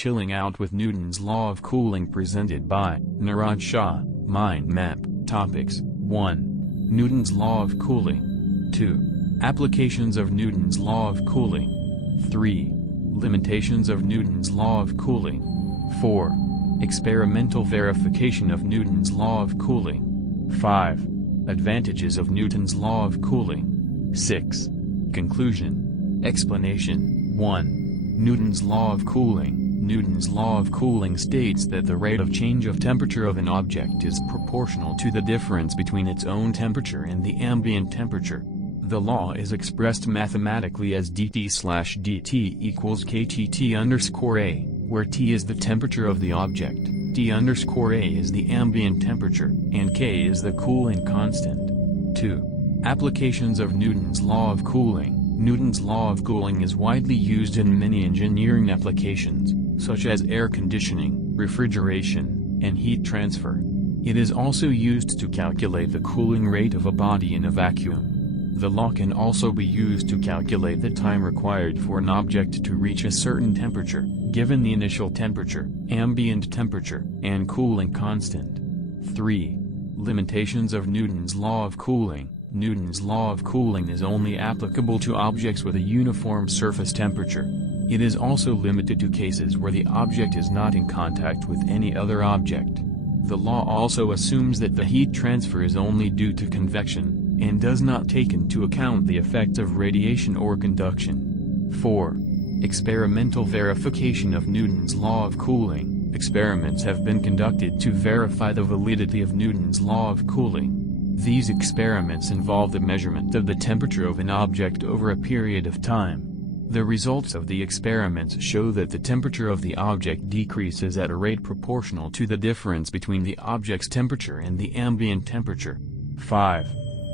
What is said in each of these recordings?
Chilling Out with Newton's Law of Cooling, presented by Niraj Shah. Mind Map. Topics: 1. Newton's Law of Cooling. 2. Applications of Newton's Law of Cooling. 3. Limitations of Newton's Law of Cooling. 4. Experimental verification of Newton's Law of Cooling. 5. Advantages of Newton's Law of Cooling. 6. Conclusion. Explanation. 1. Newton's Law of Cooling. Newton's law of cooling states that the rate of change of temperature of an object is proportional to the difference between its own temperature and the ambient temperature. The law is expressed mathematically as dt/dt equals kTt_a, where T is the temperature of the object, T_a is the ambient temperature, and K is the cooling constant. 2. Applications of Newton's law of cooling. Newton's law of cooling is widely used in many engineering applications, such as air conditioning, refrigeration, and heat transfer. It is also used to calculate the cooling rate of a body in a vacuum. The law can also be used to calculate the time required for an object to reach a certain temperature, given the initial temperature, ambient temperature, and cooling constant. 3. Limitations of Newton's law of cooling. Newton's law of cooling is only applicable to objects with a uniform surface temperature. It is also limited to cases where the object is not in contact with any other object. The law also assumes that the heat transfer is only due to convection, and does not take into account the effects of radiation or conduction. 4. Experimental verification of Newton's law of cooling. Experiments have been conducted to verify the validity of Newton's law of cooling. These experiments involve the measurement of the temperature of an object over a period of time. The results of the experiments show that the temperature of the object decreases at a rate proportional to the difference between the object's temperature and the ambient temperature. 5.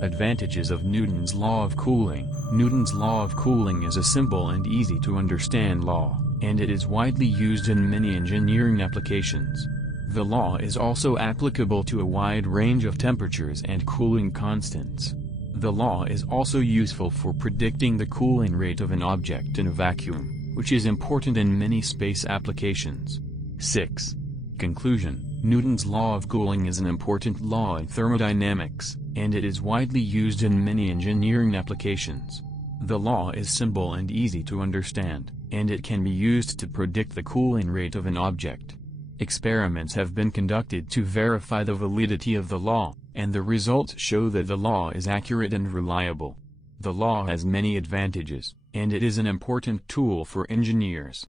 Advantages of Newton's law of cooling. Newton's law of cooling is a simple and easy to understand law, and it is widely used in many engineering applications. The law is also applicable to a wide range of temperatures and cooling constants. The law is also useful for predicting the cooling rate of an object in a vacuum, which is important in many space applications. 6. Conclusion. Newton's law of cooling is an important law in thermodynamics, and it is widely used in many engineering applications. The law is simple and easy to understand, and it can be used to predict the cooling rate of an object. Experiments have been conducted to verify the validity of the law, and the results show that the law is accurate and reliable. The law has many advantages, and it is an important tool for engineers.